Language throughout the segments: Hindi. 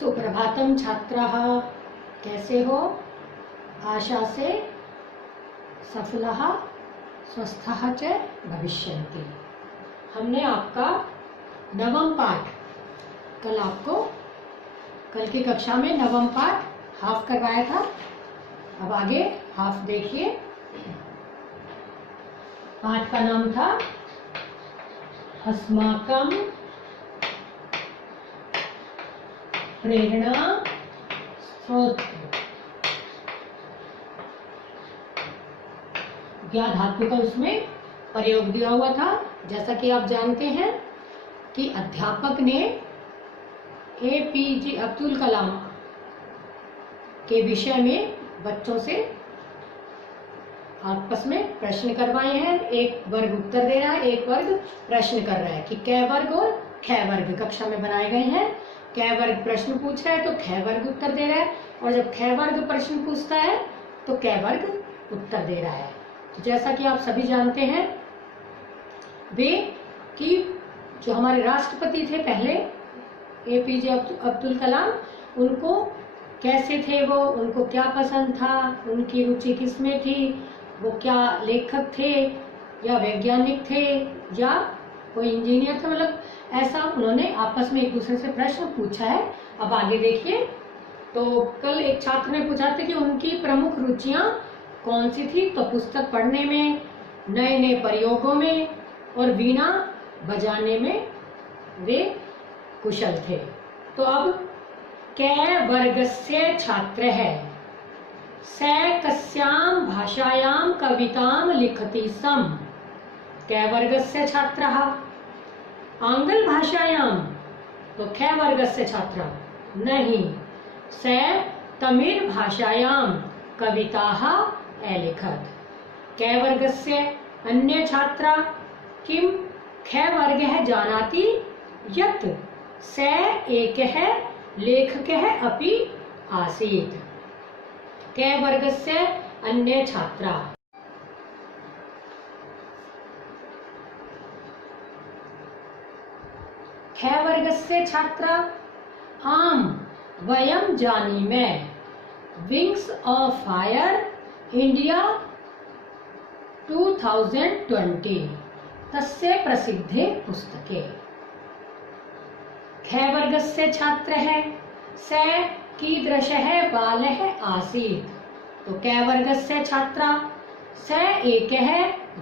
सुप्रभातम छात्राः, कैसे हो? आशा से सफलः स्वस्थः च भविष्यन्ति। हमने आपका नवम पाठ कल की कक्षा में नवम पाठ हाफ करवाया था। अब आगे हाफ देखिए। पाठ का नाम था अस्माकं प्रेरणा स्रोत। क्या धातु का उसमें प्रयोग दिया हुआ था। जैसा कि आप जानते हैं कि अध्यापक ने APJ अब्दुल कलाम के विषय में बच्चों से आपस में प्रश्न करवाए हैं। एक वर्ग उत्तर दे रहा है, एक वर्ग प्रश्न कर रहा है कि कै वर्ग और ख वर्ग कक्षा में बनाए गए हैं। कै वर्ग प्रश्न पूछ रहा है तो ख वर्ग उत्तर दे रहा है, और जब ख वर्ग प्रश्न पूछता है तो कै वर्ग उत्तर दे रहा है। जैसा कि आप सभी जानते हैं वे कि जो हमारे राष्ट्रपति थे पहले APJ अब्दुल कलाम, उनको कैसे थे वो, उनको क्या पसंद था, उनकी रुचि किसमें थी, वो क्या लेखक थे या वैज्ञानिक थे या कोई इंजीनियर थे, मतलब ऐसा उन्होंने आपस में एक दूसरे से प्रश्न पूछा है। अब आगे देखिए। तो कल एक छात्र ने पूछा था कि उनकी प्रमुख रुचियां कौन सी थी। तो पुस्तक पढ़ने में, नए नए प्रयोगों में और वीणा बजाने में वे कुशल थे। तो अब कै वर्गस्य छात्र है स कस्यां भाषायां कवितां लिखति सम। कै वर्गस्य छात्रः आंग्ल भाषायां, तो ख वर्गस्य छात्रः नहीं, स तमिल भाषायां कविताः अलिखत्। कै वर्गस्य अन्य छात्रा किम ख वर्गः जानाति यत् स एकः लेखकः अपि आसीत्। कै वर्गस्य अन्य छात्रा ख वर्गस्य छात्रा आम वयं जानीमे विंग्स ऑफ फायर इंडिया 2020 तस्य प्रसिद्धे पुस्तके। ख वर्गस्य छात्रः स कीदृशः बालः आसीत्। तो कै वर्गस्य छात्रा स एकः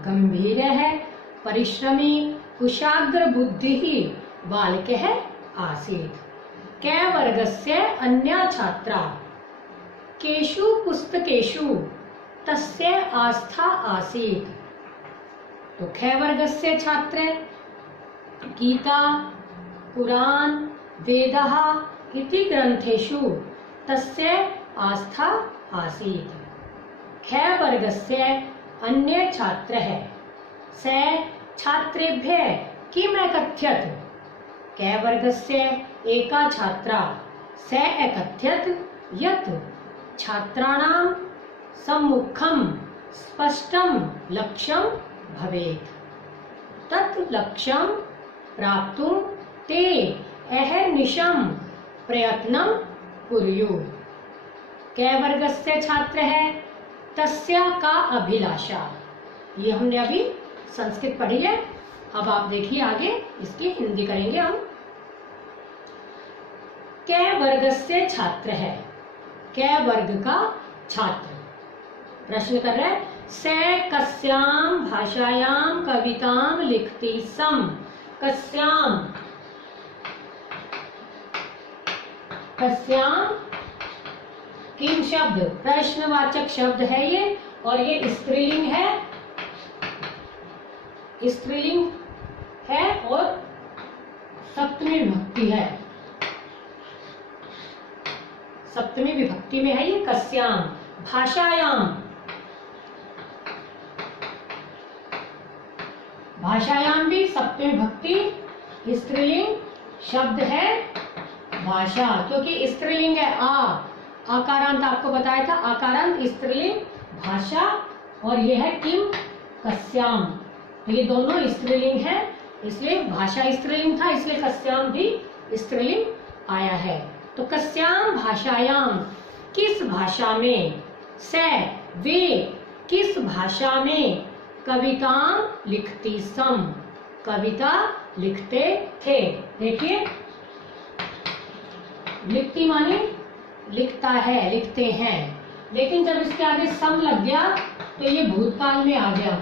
गंभीरः परिश्रमी कुशाग्र बुद्धिः बालकः आसीत्। कै वर्गस्य अन्या छात्रा केषु पुस्तकेषु तस्य आस्था आसीत्। तो ख वर्गस्य छात्र गीता, कुरान, वेदः इति ग्रंथेषु तस्य आस्था आसीत्। ख वर्गस्य अन्य छात्रः स छात्रेभ्यः किम् अकथयत्। कै वर्गस्य एका छात्रा स अकथयत् यत् छात्राणां सम्मुखं स्पष्टं लक्ष्यं भवेत्, तत् लक्ष्यं प्राप्तुं ते अहर्निशं प्रयत्नं कुर्युः। कै वर्गस्य छात्रः तस्य का अभिलाषा। ये हमने अभी संस्कृत पढ़ी है। अब आप देखिए आगे इसकी हिंदी करेंगे हम। कै वर्गस्य छात्रः, कै वर्ग का छात्र प्रश्न कर रहा है स कस्यां भाषायां कवितां लिखति सम। कस्यां किम शब्द प्रश्नवाचक शब्द है ये, और ये स्त्रीलिंग है, स्त्रीलिंग है और सप्तमी विभक्ति है, सप्तमी विभक्ति में है ये। कस्यां भाषायां, भाषायां भी सप्तमी विभक्ति स्त्रीलिंग शब्द है भाषा, क्योंकि स्त्रीलिंग है। आकारांत आपको बताया था, आकारांत स्त्रीलिंग भाषा, और ये है किम कस्याम, तो ये दोनों स्त्रीलिंग है। इसलिए भाषा स्त्रीलिंग था, इसलिए कस्याम भी स्त्रीलिंग आया है। तो कस्याम भाषायाम, किस भाषा में, से वे किस भाषा में कवितां लिखती सम, कविता लिखते थे। देखिए लिखती माने लिखता है, लिखते हैं, लेकिन जब इसके आगे सम लग गया तो ये भूतकाल में आ गया।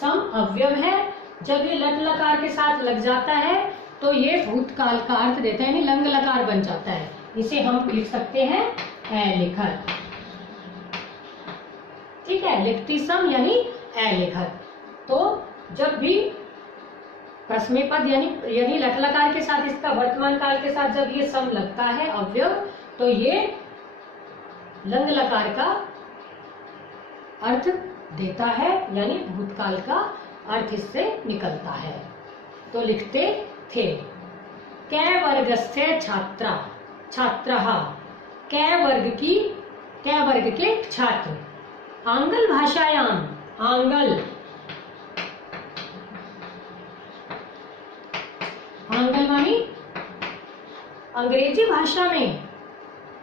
सम अव्यव है, जब ये लट लकार के साथ लग जाता है तो ये भूतकाल का अर्थ देता है, यानी लंग लकार बन जाता है। इसे हम लिख सकते हैं ए लिखत। ठीक है, लिखती सम यानी ए लिखत। तो जब भी प्रश्न पद यानी लट लकार के साथ, इसका वर्तमान काल के साथ जब ये सम लगता है अव्यव, तो ये लंग लकार का अर्थ देता है, यानी भूतकाल का अर्थ इससे निकलता है। तो लिखते थे। कै वर्गस्य छात्रा, छात्रः, कै वर्ग के छात्र। आंगल भाषायाम, आंगल मानी अंग्रेजी भाषा में,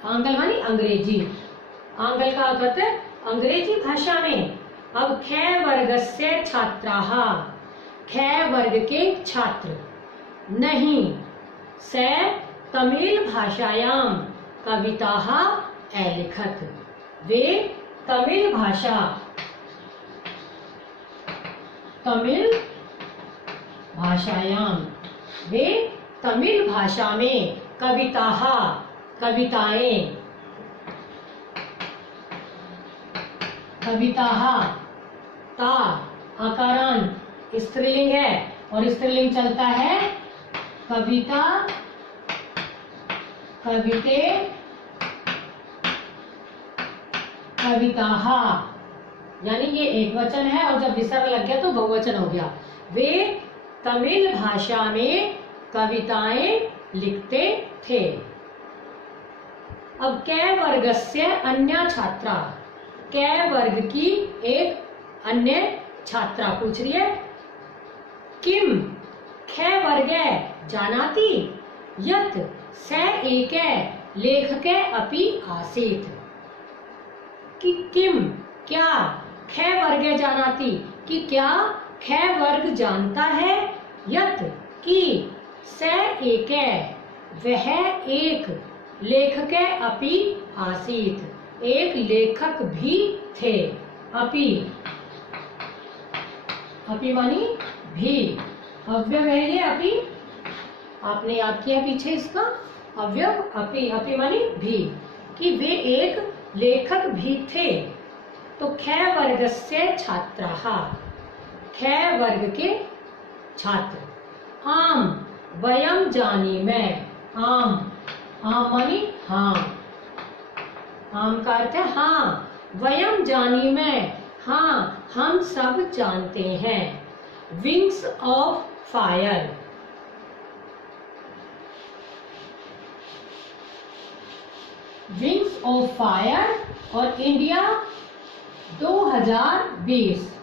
आंगल मानी अंग्रेजी, आंगल का अर्थ है अंग्रेजी भाषा में। अब कै वर्गस्य छात्राः, कै वर्ग के छात्र। नहीं, से तमिल भाषायाम कविताः अलिखत, वे तमिल भाषायाम, वे तमिल भाषा में कविताः, कविताएं, कविताः, ता आकारान स्त्रीलिंग है और स्त्रीलिंग चलता है कविता, कविते, कविताः, यानी ये एक वचन है और जब विसर्ग लग गया तो बहुवचन हो गया। वे तमिल भाषा में कविताएं लिखते थे। अब कै वर्गस्य अन्य छात्रा, कै वर्ग की एक अन्य छात्रा पूछ रही है। किम कै वर्गे जानाति यत् स एके लेखके अपि आसीत्, कि किम क्या, कै वर्गे जानाति कि क्या, कै वर्ग जानता है, यत् कि, स एके वह एक, लेखके अपि आसीत् एक लेखक भी थे। अपि, अपि मानी भी, अव्यव है ये अपि, आपने याद किया पीछे इसका अव्यव अपि, अपि मानी भी, कि वे एक लेखक भी थे। तो कै वर्गस्य छात्राः, कै वर्ग के छात्र। आम वयम जानीमे, आम, आम मानी हाँ, आम का अर्थ है हाँ, वयम जानीमे हाँ, हम सब जानते हैं। Wings of fire, wings of fire और इंडिया 2020,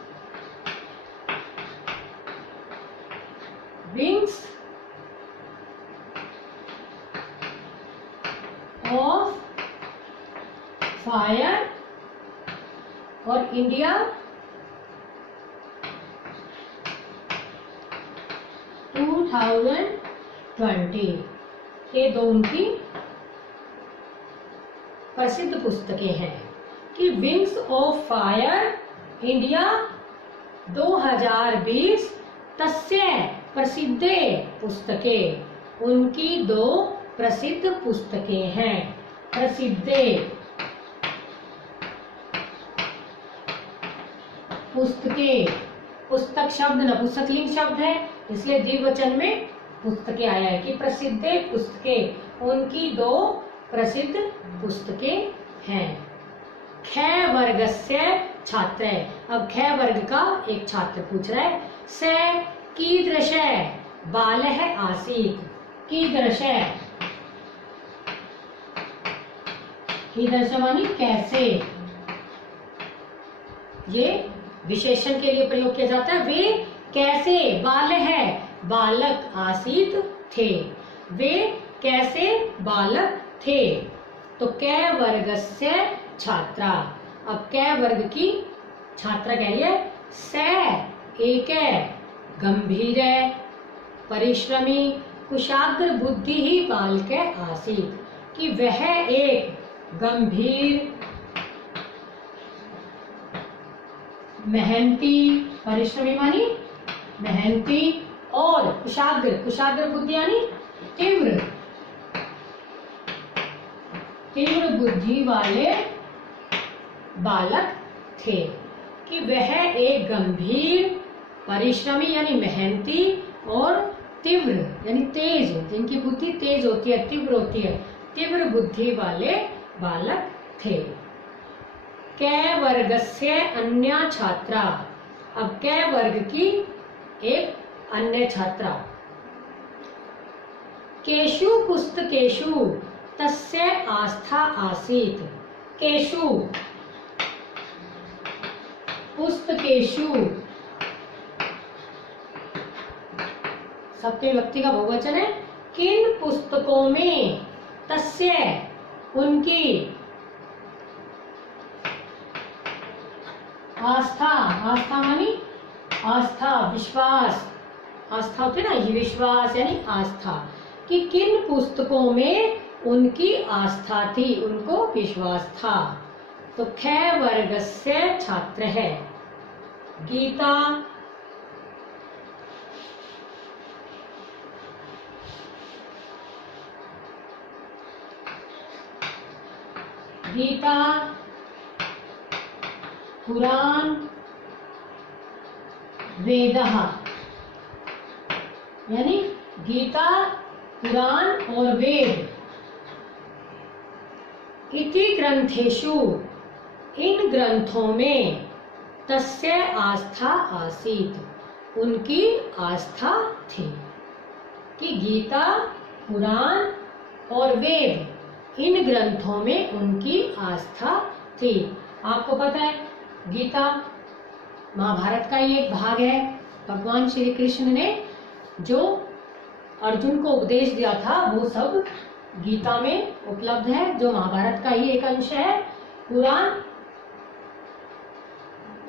विंग्स ऑफ फायर और इंडिया 2020, ये दो उनकी प्रसिद्ध पुस्तकें हैं। कि विंग्स ऑफ फायर इंडिया 2020 तस्य प्रसिद्धे पुस्तके, उनकी दो प्रसिद्ध पुस्तकें हैं। प्रसिद्धे पुस्तके, पुस्तक शब्द नपुंसकलिंग शब्द है इसलिए द्विवचन में पुस्तकें आया है। कि प्रसिद्धे पुस्तके, उनकी दो प्रसिद्ध पुस्तकें हैं। कै वर्गस्य छात्र, अब कै वर्ग का एक छात्र पूछ रहा है। स कीदृश बालः आसीत्, कीदृश, कीदृश मानी कैसे, ये विशेषण के लिए प्रयोग किया जाता है। वे कैसे, बालः बालक, आसीत् थे, वे कैसे बालक थे। तो कै वर्गस्य छात्रा, अब कै वर्ग की छात्रा कह रही है। स एक गंभीर परिश्रमी कुशाग्र बुद्धि ही बालक आसीत, कि वह एक गंभीर मेहनती, परिश्रमी मानी मेहनती, और कुशाग्र, कुशाग्र बुद्धि यानी तीव्र, तीव्र बुद्धि वाले बालक थे। कि वह एक गंभीर परिश्रमी यानी मेहनती और तीव्र यानी तेज, जिनकी बुद्धि तेज होती है, तीव्र होती है, तीव्र बुद्धि वाले बालक थे। कै वर्गस्य अन्य छात्रा, अब कै वर्ग की एक अन्य छात्रा। केषु पुस्तकेषु तस्य आस्था आसीत्, केषु पुस्तकेषु, सप्तमी विभक्ति का बहुवचन है। किन पुस्तकों में, तस्य उनकी, आस्था, आस्था मानी आस्था, विश्वास, आस्था होती है ना, ये विश्वास यानी आस्था, कि किन पुस्तकों में उनकी आस्था थी, उनको विश्वास था। तो कै वर्गस्य छात्र है। गीता, गीता, पुराण, वेदः, यानी गीता, पुराण और वेद। इति ग्रंथेषु, इन ग्रंथों में, तस्य आस्था आसीत्, उनकी आस्था थी। कि गीता, पुराण और वेद, इन ग्रंथों में उनकी आस्था थी। आपको पता है गीता महाभारत का ही एक भाग है। भगवान श्री कृष्ण ने जो अर्जुन को उपदेश दिया था वो सब गीता में उपलब्ध है, जो महाभारत का ही एक अंश है। पुराण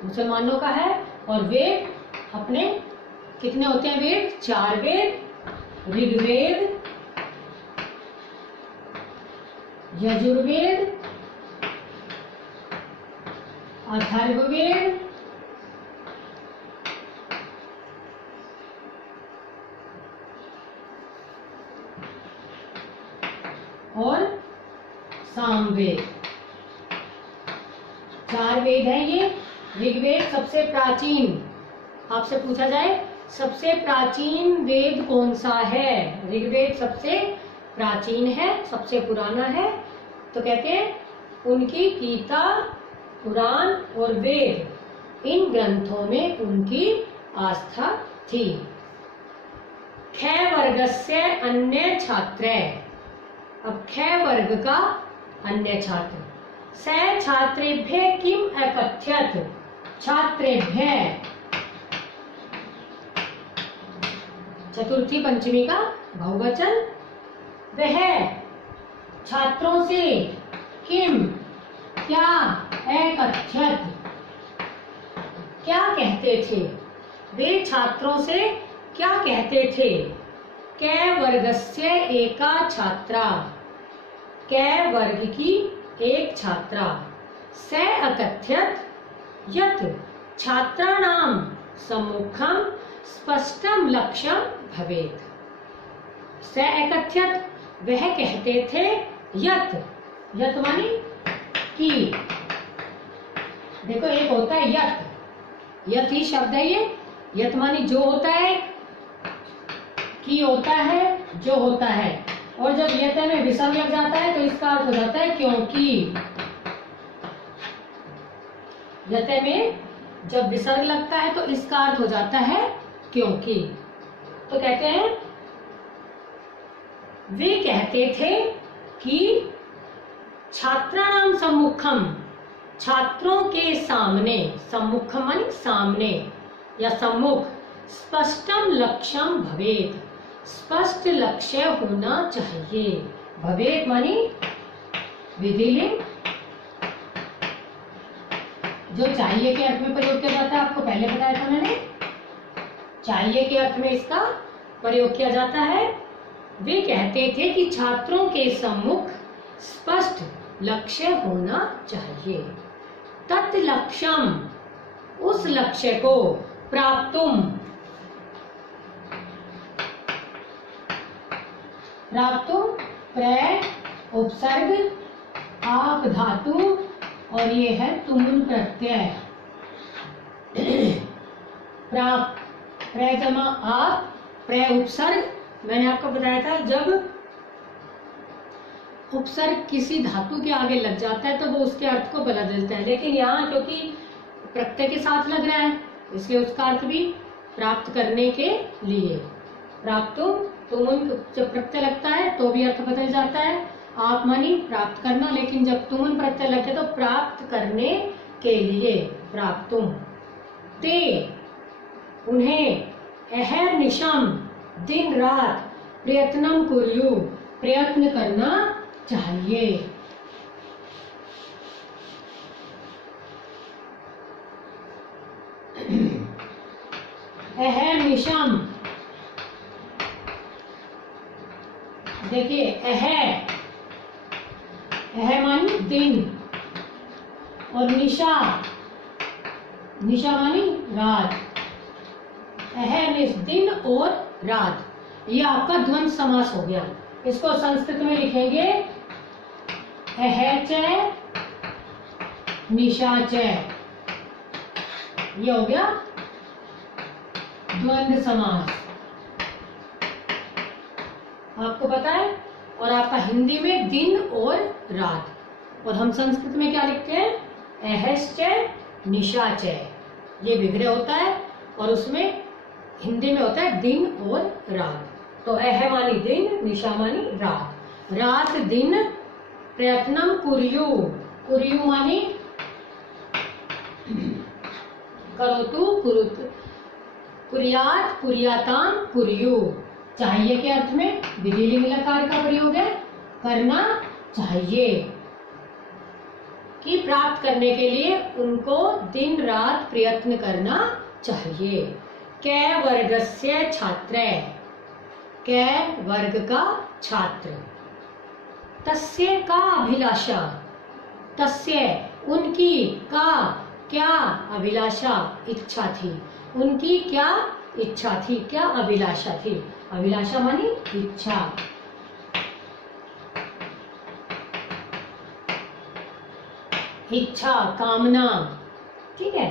मुसलमानों का है, और वेद अपने कितने होते हैं वेद? 4 वेद, ऋग्वेद, यजुर्वेद, अथर्ववेद, और सामवेद। 4 वेद है ये। ऋग्वेद सबसे प्राचीन, आपसे पूछा जाए सबसे प्राचीन वेद कौन सा है? ऋग्वेद सबसे प्राचीन है, सबसे पुराना है। तो कहते हैं उनकी गीता, पुराण और वेद, इन ग्रंथों में उनकी आस्था थी। ख वर्गस्य अन्य छात्र, अब ख वर्ग का अन्य छात्र। स छात्रेभ्यः किम अकथयत्, छात्रेभ्यः चतुर्थी पंचमी का बहुवचन। वह छात्रों से किम क्या, अकथयत् क्या कहते थे, वे छात्रों से क्या कहते थे। कै वर्गस्य एका छात्रा, कै वर्ग की एक छात्रा। स अकथयत् यत् छात्राणां सम्मुखं स्पष्टं लक्ष्यं भवेत्। स अकथयत् वह कहते थे, यत्, यत् मानी कि, देखो एक होता है यत्, यत् ही शब्द है ये। यत् मानी जो होता है, की होता है, जो होता है। और जब यत में विसर्ग लग जाता है तो इसका अर्थ हो जाता है क्योंकि। यत में जब विसर्ग लगता है तो इसका अर्थ हो जाता है क्योंकि। तो कहते हैं वे कहते थे कि छात्राणाम सम्मुखम, छात्रों के सामने, सम्मुखम मानी सामने या सम्मुख, स्पष्टम लक्ष्यम भवेत्, स्पष्ट लक्ष्य होना चाहिए। भवेत मानी विधिलिंग, जो चाहिए के अर्थ में प्रयोग किया जाता है, आपको पहले बताया था मैंने, चाहिए के अर्थ में इसका प्रयोग किया जाता है। वे कहते थे कि छात्रों के सम्मुख स्पष्ट लक्ष्य होना चाहिए। तत् लक्ष्यम, उस लक्ष्य को, प्राप्तुम, प्राप्तुम प्रय उपसर्ग आप धातु और ये है तुमुल प्रत्यय। प्राप्त, प्रय जमा आप, प्रय उपसर्ग। मैंने आपको बताया था जब उपसर्ग किसी धातु के आगे लग जाता है तो वो उसके अर्थ को बदल देता है, लेकिन यहाँ क्योंकि प्रत्यय के साथ लग रहा है इसलिए उसका अर्थ भी प्राप्त करने के लिए। प्राप्तुम, तुमुन जब प्रत्यय लगता है तो भी अर्थ बदल जाता है। आप मानी प्राप्त करना, लेकिन जब तुमुन प्रत्यय लगे तो प्राप्त करने के लिए। प्राप्तुम, ते, उन्हें, अहर्निशम, दिन रात, प्रयत्नम कुर्यु, प्रयत्न करना चाहिए। अहर्निशम, देखिए अह मानी दिन और निशा, निशा मानी रात। अहर्निश दिन और रात, ये आपका द्वंद्व समास हो गया। इसको संस्कृत में लिखेंगे अह च निशा च, ये हो गया द्वंद्व समास, आपको पता है। और आपका हिंदी में दिन और रात, और हम संस्कृत में क्या लिखते हैं, अहश्च निशा च, ये विग्रह होता है और उसमें हिंदी में होता है दिन और रात। तो अह मानी दिन, निशा मानी रात। रात दिन प्रयत्नम कुर्यु, कुर्यु मानी करोतु कुरुत, कुर्यात कुर्याताम कुर्यु, चाहिए के अर्थ में विधिलिंग लकार का प्रयोग है, करना चाहिए, कि प्राप्त करने के लिए उनको दिन रात प्रयत्न करना चाहिए। कै वर्गस्य छात्र, कै वर्ग का छात्र। तस्य का अभिलाषा, तस्य उनकी, का क्या अभिलाषा इच्छा थी, उनकी क्या इच्छा थी, क्या अभिलाषा थी। अभिलाषा मानी इच्छा। इच्छा, कामना, ठीक है।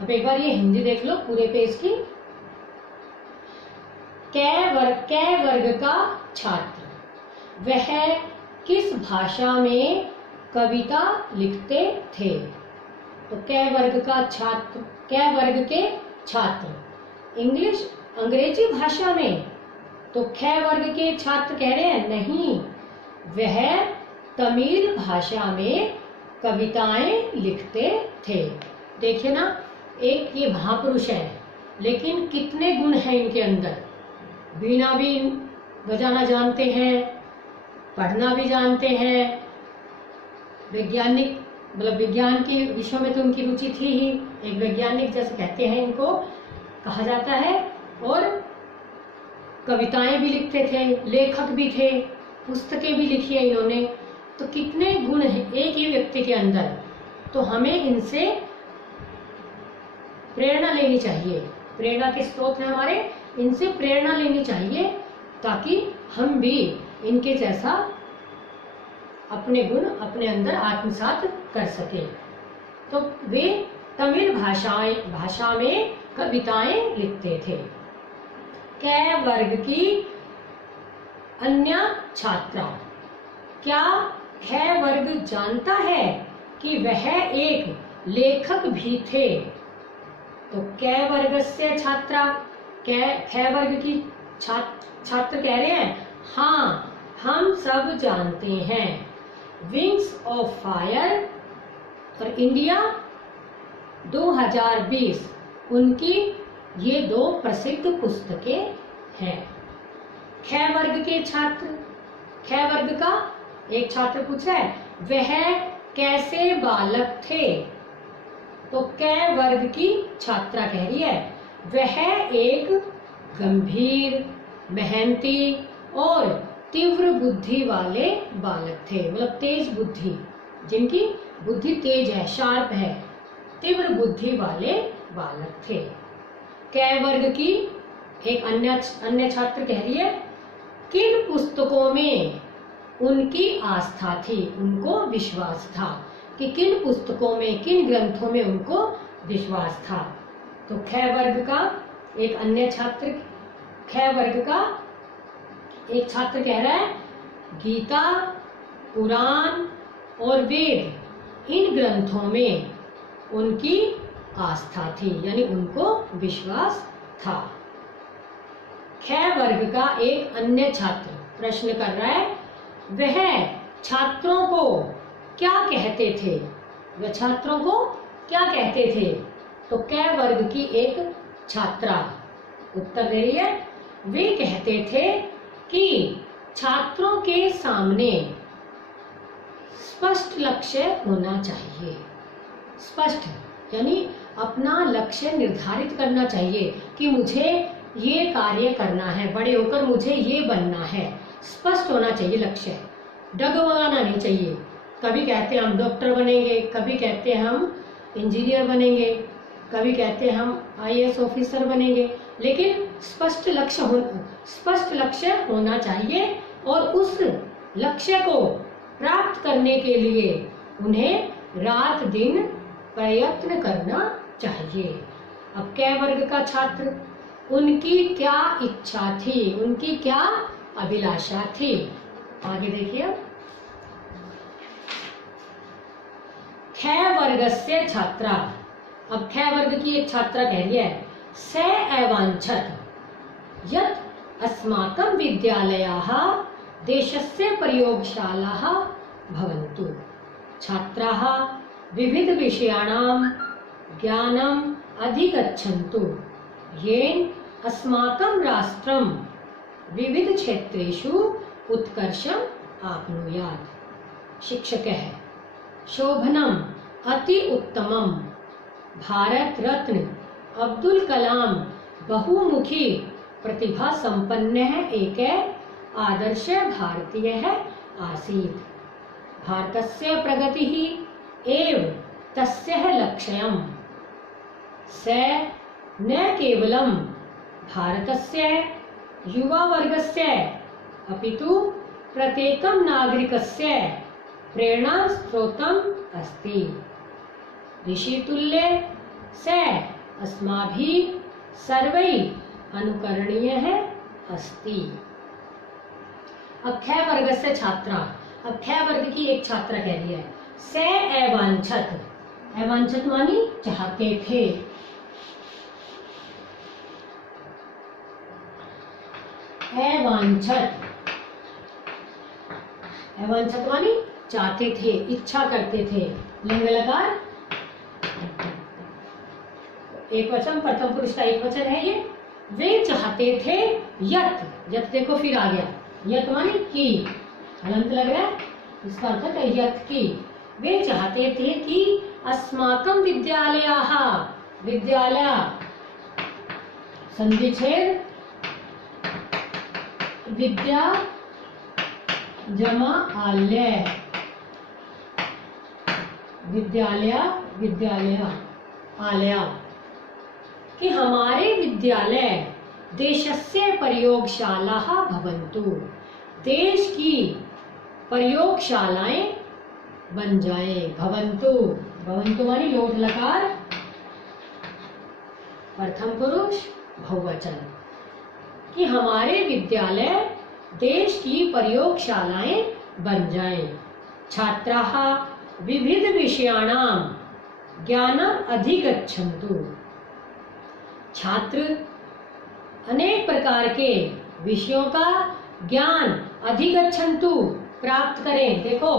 अब एक बार ये हिंदी देख लो पूरे पेज की। कै वर्ग का छात्र, वह किस भाषा में कविता लिखते थे। तो कै वर्ग का छात्र, कै वर्ग के छात्र इंग्लिश अंग्रेजी भाषा में, तो कै वर्ग के छात्र कह रहे हैं नहीं, वह तमिल भाषा में कविताएं लिखते थे। देखिए ना, एक ये महापुरुष है लेकिन कितने गुण हैं इनके अंदर। वीणा भी बजाना जानते हैं, पढ़ना भी जानते हैं, वैज्ञानिक मतलब विज्ञान के विषयों में तो उनकी रुचि थी ही, एक वैज्ञानिक जैसे कहते हैं इनको कहा जाता है। और कविताएं भी लिखते थे, लेखक भी थे, पुस्तकें भी लिखी है इन्होंने। तो कितने गुण हैं एक ही व्यक्ति के अंदर। तो हमें इनसे प्रेरणा लेनी चाहिए, प्रेरणा के स्रोत हैं हमारे, इनसे प्रेरणा लेनी चाहिए ताकि हम भी इनके जैसा अपने गुण अपने अंदर आत्मसात कर सके। तो वे तमिल भाषा में कविताएं लिखते थे। कै वर्ग की अन्य छात्रा, क्या कै वर्ग जानता है कि वह एक लेखक भी थे। तो कै वर्ग से छात्रा, कै वर्ग की छात्र कह रहे हैं हाँ हम सब जानते हैं। विंग्स ऑफ फायर और इंडिया 2020 उनकी ये दो प्रसिद्ध पुस्तकें हैं। ख वर्ग के छात्र, ख वर्ग का एक छात्र पूछ रहा है वह कैसे बालक थे। तो क वर्ग की छात्रा कह रही है वह एक गंभीर, मेहनती और तीव्र बुद्धि वाले बालक थे। मतलब तेज बुद्धि, जिनकी बुद्धि तेज है, शार्प है, तीव्र बुद्धि वाले बालक थे। क वर्ग की एक अन्य छात्र कह रही है किन पुस्तकों में उनकी आस्था थी, उनको विश्वास था कि किन पुस्तकों में, किन ग्रंथों में उनको विश्वास था। तो ख वर्ग का एक अन्य छात्र, ख वर्ग का एक छात्र कह रहा है गीता, पुराण और वेद इन ग्रंथों में उनकी आस्था थी, यानी उनको विश्वास था। ख वर्ग का एक अन्य छात्र प्रश्न कर रहा है वह छात्रों को क्या कहते थे, वह छात्रों को क्या कहते थे। तो क वर्ग की एक छात्रा उत्तर दे रही है वे कहते थे कि छात्रों के सामने स्पष्ट लक्ष्य होना चाहिए। स्पष्ट यानी अपना लक्ष्य निर्धारित करना चाहिए कि मुझे ये कार्य करना है, बड़े होकर मुझे ये बनना है। स्पष्ट होना चाहिए लक्ष्य, डगमगाना नहीं चाहिए। कभी कहते हैं हम डॉक्टर बनेंगे, कभी कहते हैं हम इंजीनियर बनेंगे, कभी कहते हैं हम IAS ऑफिसर बनेंगे, लेकिन स्पष्ट लक्ष्य होना चाहिए और उस लक्ष्य को प्राप्त करने के लिए उन्हें रात दिन प्रयत्न करना चाहिए। अब क वर्ग का छात्र, उनकी क्या इच्छा थी, उनकी क्या अभिलाषा थी। आगे देखिए ख वर्गस्य छात्रा। अब ख वर्ग की एक छात्रा कह रही है स अवांछत यत् अस्माकं विद्यालयाः देशस्य प्रयोगशालाः भवन्तु। छात्राः विविध विषयाणां ज्ञानम् अधिगच्छन्तु येन अस्माकं राष्ट्रं विविध क्षेत्रेषु उत्कर्षम् आप्नुयात्। शिक्षक है शोभनम अति उत्तमम भारत रत्न अब्दुल कलाम बहुमुखी प्रतिभा संपन्न एक आदर्श भारतीय आसीत्। भारतस्य प्रगतिः एव तस्य लक्ष्यम्। स न केवलं भारतस्य युवा वर्गस्य अपितु प्रत्येकं नागरिकस्य प्रेरणा स्रोतम् अस्ति। ऋषितुल्य स अस्माभिः सर्वैः अनुकरणीयः अस्ति। अब ख वर्ग से छात्रा, अब ख वर्ग की एक छात्रा कह रही है स अवांछत, अवांछत मानी चाहते थे। अवांछत, अवांछत मानी चाहते थे, इच्छा करते थे। लिंग लकार एक वचन, प्रथम पुरुष का एक वचन है ये। वे चाहते थे यत, यत देखो फिर आ गया, यत मानी की, हलंत लग रहा है, इसका अर्थ है यत की। वे चाहते थे कि अस्माकं विद्यालयाः, विद्यालय संधिच्छेद विद्या जमा आलय, विद्यालय विद्यालय आलया, कि हमारे विद्यालय देशस्य प्रयोगशालाः भवन्तु, देश की प्रयोगशालाएं बन जाए। भवन्तु, भवन्तु मानी लोट लकार प्रथम पुरुष बहुवचन, कि हमारे विद्यालय देश की प्रयोगशालाएं बन जाएं। छात्राः विविध विषयाणां ज्ञानम् अधिगच्छन्तु। छात्र अनेक प्रकार के विषयों का ज्ञान अधिगच्छन्तु प्राप्त करें। देखो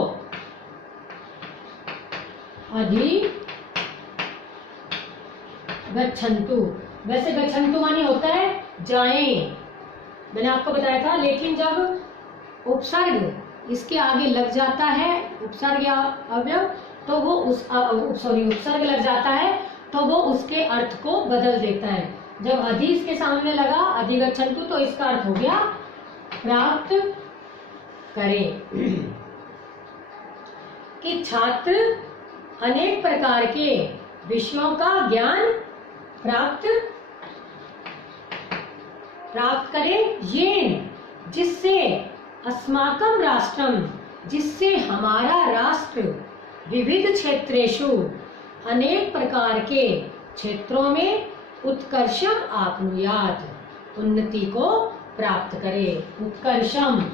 अधिगच्छन्तु वैसे गच्छन्तु मानी होता है जाएं, मैंने आपको बताया था, लेकिन जब उपसर्ग इसके आगे लग जाता है, उपसर्ग या अवयव, तो वो उपसर्ग लग जाता है तो वो उसके अर्थ को बदल देता है। जब अधि इसके सामने लगा, अधिगच्छन्तु, तो इसका अर्थ हो गया प्राप्त करें। कि छात्र अनेक प्रकार के विषयों का ज्ञान प्राप्त करें, येन, जिससे अस्माकं राष्ट्रम, जिससे हमारा राष्ट्र विविध क्षेत्रेषु, अनेक प्रकार के क्षेत्रों में उत्कर्षम आपनुयात, उन्नति को प्राप्त करे। उत्कर्षम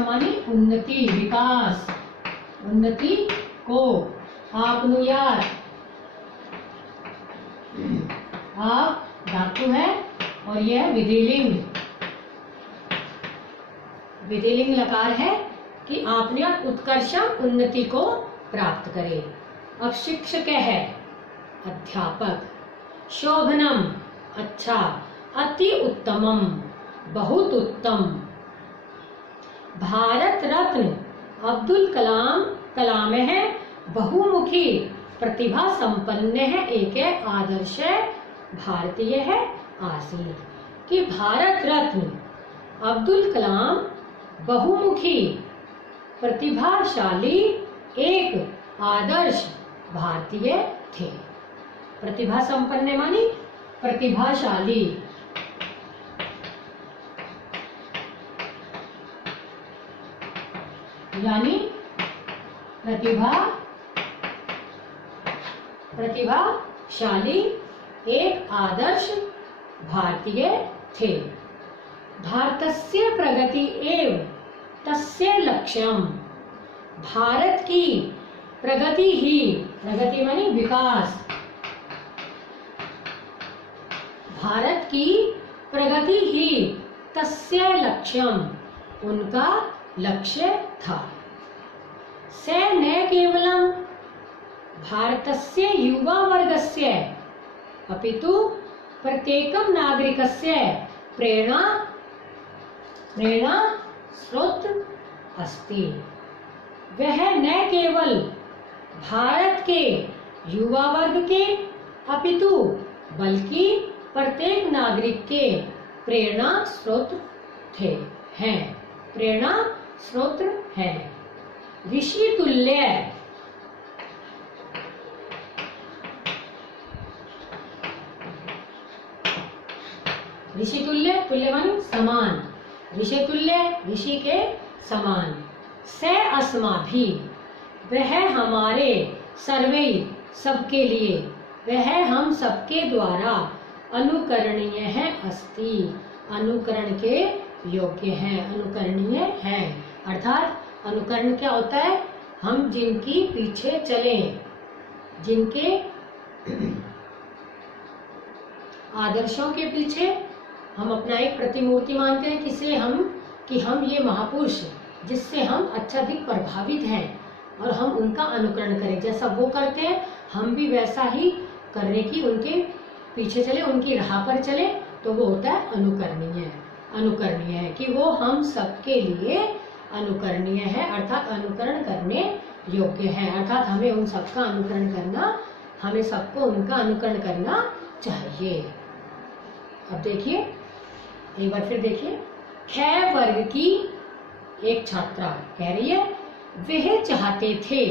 मानी उन्नति, विकास, उन्नति को, आपनुयात, आप धातु है और यह विधिलिंग, विधिलिंग लकार है कि आपने उत्कर्षम, उन्नति को प्राप्त करे। अब शिक्षक है अध्यापक, शोभनम अच्छा, अति उत्तमम बहुत उत्तम, भारत रत्न अब्दुल कलाम है, बहुमुखी प्रतिभा संपन्न है, एक है आदर्श है, भारतीय है, आसीन। कि भारत रत्न अब्दुल कलाम बहुमुखी प्रतिभाशाली एक आदर्श भारतीय थे। प्रतिभा संपन्न मानी प्रतिभाशाली, यानी प्रतिभाशाली एक आदर्श भारतीय थे। भारतस्य प्रगति एव तस्य लक्ष्यम, भारत की प्रगति ही, प्रगति मानी विकास, भारत की प्रगति ही तस्य लक्ष्यम, उनका लक्ष्य था। से न केवलम भारतस्य युवा वर्गस्य अपितु प्रत्येकं नागरिकस्य प्रेरणा स्रोत अस्ति। वह न केवल भारत के युवा वर्ग के अपितु बल्कि प्रत्येक नागरिक के प्रेरणा स्रोत हैं, प्रेरणा स्रोत है। ऋषि तुल्य, ऋषि तुल्य, तुल्य मानी समान, ऋषि तुल्य ऋषि के समान। से अस्माभि, वह हमारे, सर्वे सबके लिए, वह हम सबके द्वारा अनुकरणीय है, अस्ति अनुकरण के योग्य है, अनुकरणीय है। अर्थात अनुकरण क्या होता है? हम जिनकी पीछे चलें, जिनके आदर्शों के पीछे हम अपना एक प्रतिमूर्ति मानते हैं कि हम ये महापुरुष जिससे हम अत्यधिक प्रभावित हैं और हम उनका अनुकरण करें, जैसा वो करते हैं हम भी वैसा ही करने की, उनके पीछे चले, उनकी राह पर चले, तो वो होता है अनुकरणीय। अनुकरणीय है कि वो हम सबके लिए अनुकरणीय है, अर्थात अनुकरण करने योग्य है, अर्थात हमें उन सबका अनुकरण करना, हमें सबको उनका अनुकरण करना चाहिए। अब देखिए, एक बार फिर देखिए, ख वर्ग की एक छात्रा कह रही है, वह चाहते थे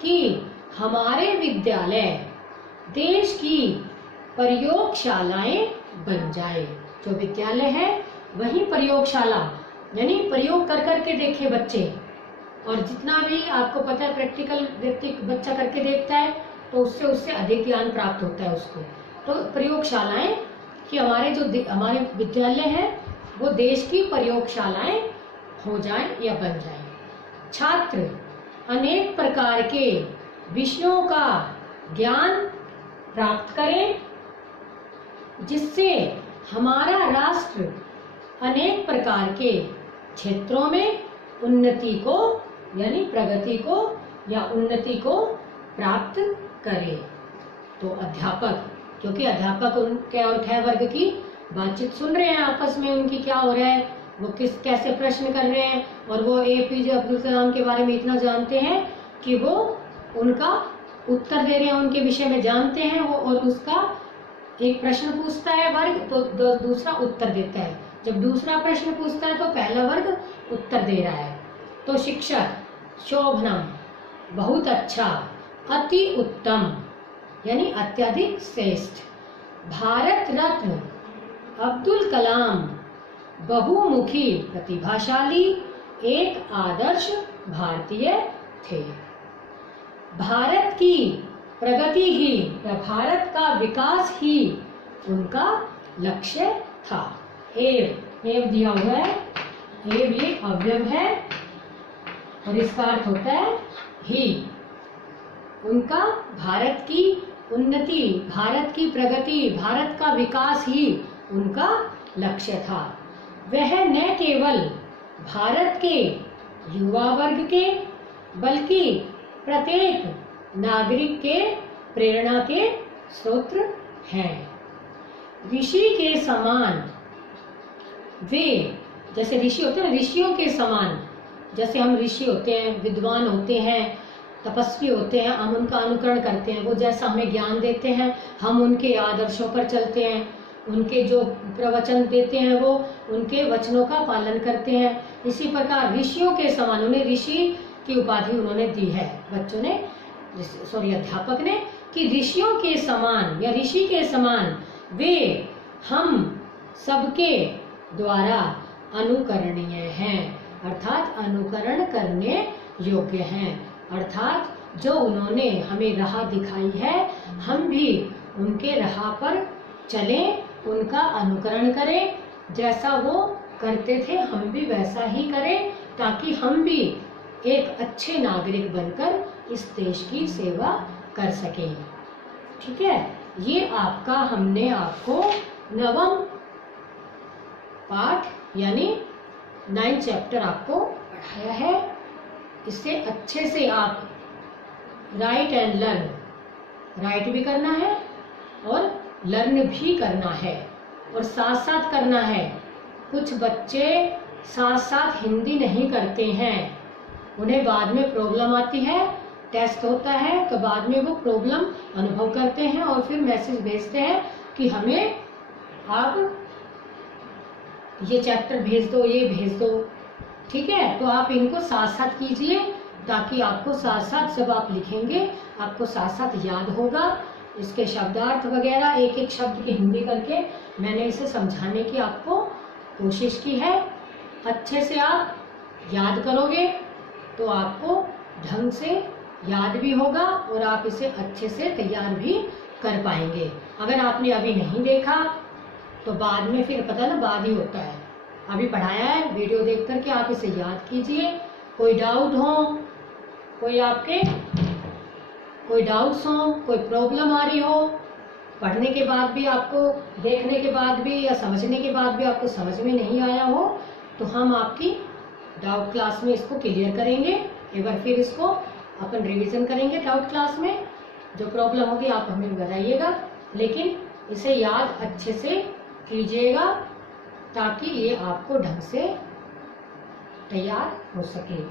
कि हमारे विद्यालय देश की प्रयोगशालाएं बन जाए। जो विद्यालय है वही प्रयोगशाला, यानी प्रयोग कर करके देखे बच्चे, और जितना भी आपको पता है प्रैक्टिकल व्यक्ति बच्चा करके देखता है तो उससे अधिक ज्ञान प्राप्त होता है उसको। तो प्रयोगशालाएं कि हमारे विद्यालय है वो देश की प्रयोगशालाएं हो जाएं या बन जाएं। छात्र अनेक प्रकार के विषयों का ज्ञान प्राप्त करें, जिससे हमारा राष्ट्र अनेक प्रकार के क्षेत्रों में उन्नति को, यानी प्रगति को या उन्नति को प्राप्त करे। तो अध्यापक, क्योंकि अध्यापक उनके और ख वर्ग की बातचीत सुन रहे हैं, आपस में उनकी क्या हो रहा है, वो कैसे प्रश्न कर रहे हैं, और वो APJ अब्दुल कलाम के बारे में इतना जानते हैं कि वो उनका उत्तर दे रहे हैं, उनके विषय में जानते हैं वो, और उसका एक प्रश्न पूछता है वर्ग तो दूसरा उत्तर देता है। जब दूसरा प्रश्न पूछता है तो पहला वर्ग उत्तर दे रहा है। तो शिक्षक शोभनम, बहुत अच्छा, अति उत्तम यानी अत्यधिक श्रेष्ठ, भारत रत्न अब्दुल कलाम बहुमुखी प्रतिभाशाली एक आदर्श भारतीय थे। भारत की प्रगति ही, भारत का विकास ही उनका लक्ष्य था। एव दिया हुआ है, एव ये अवयव है और इसका अर्थ होता है ही। उनका भारत की उन्नति, भारत की प्रगति, भारत का विकास ही उनका लक्ष्य था। वह न केवल भारत के युवा वर्ग के बल्कि प्रत्येक नागरिक के प्रेरणा के स्रोत हैं। ऋषि के समान वे, जैसे ऋषि होते हैं, ऋषियों के समान, जैसे हम ऋषि होते हैं, विद्वान होते हैं, तपस्वी होते हैं, हम उनका अनुकरण करते हैं, वो जैसा हमें ज्ञान देते हैं हम उनके आदर्शों पर चलते हैं, उनके जो प्रवचन देते हैं वो उनके वचनों का पालन करते हैं। इसी प्रकार ऋषियों के समान, उन्हें ऋषि की उपाधि उन्होंने दी है बच्चों ने, अध्यापक ने, कि ऋषियों के समान या ऋषि के समान वे हम सबके द्वारा अनुकरणीय हैं, अर्थात अनुकरण करने योग्य हैं। अर्थात जो उन्होंने हमें राह दिखाई है हम भी उनके राह पर चलें, उनका अनुकरण करें, जैसा वो करते थे हम भी वैसा ही करें, ताकि हम भी एक अच्छे नागरिक बनकर इस देश की सेवा कर सकें। ठीक है, ये आपका, हमने आपको नवम पाठ यानी 9 चैप्टर आपको पढ़ाया है। इससे अच्छे से आप राइट एंड लर्न, राइट भी करना है और लर्न भी करना है, और साथ साथ करना है। कुछ बच्चे साथ साथ हिंदी नहीं करते हैं, उन्हें बाद में प्रॉब्लम आती है, टेस्ट होता है तो बाद में वो प्रॉब्लम अनुभव करते हैं और फिर मैसेज भेजते हैं कि हमें आप ये चैप्टर भेज दो, ये भेज दो। ठीक है, तो आप इनको साथ साथ कीजिए, ताकि आपको साथ साथ जब आप लिखेंगे आपको साथ साथ याद होगा। इसके शब्दार्थ वगैरह एक एक शब्द की हिंदी करके मैंने इसे समझाने की आपको कोशिश की है। अच्छे से आप याद करोगे तो आपको ढंग से याद भी होगा और आप इसे अच्छे से तैयार भी कर पाएंगे। अगर आपने अभी नहीं देखा तो बाद में फिर पता ना बाद ही होता है। अभी पढ़ाया है, वीडियो देख करके आप इसे याद कीजिए। कोई डाउट हो, कोई आपके कोई डाउट्स हो, कोई प्रॉब्लम आ रही हो, पढ़ने के बाद भी आपको, देखने के बाद भी या समझने के बाद भी आपको समझ में नहीं आया हो, तो हम आपकी डाउट क्लास में इसको क्लियर करेंगे। एक बार फिर इसको अपन रिवीजन करेंगे डाउट क्लास में। जो प्रॉब्लम होगी आप हमें बताइएगा, लेकिन इसे याद अच्छे से कीजिएगा ताकि ये आपको ढंग से तैयार हो सके।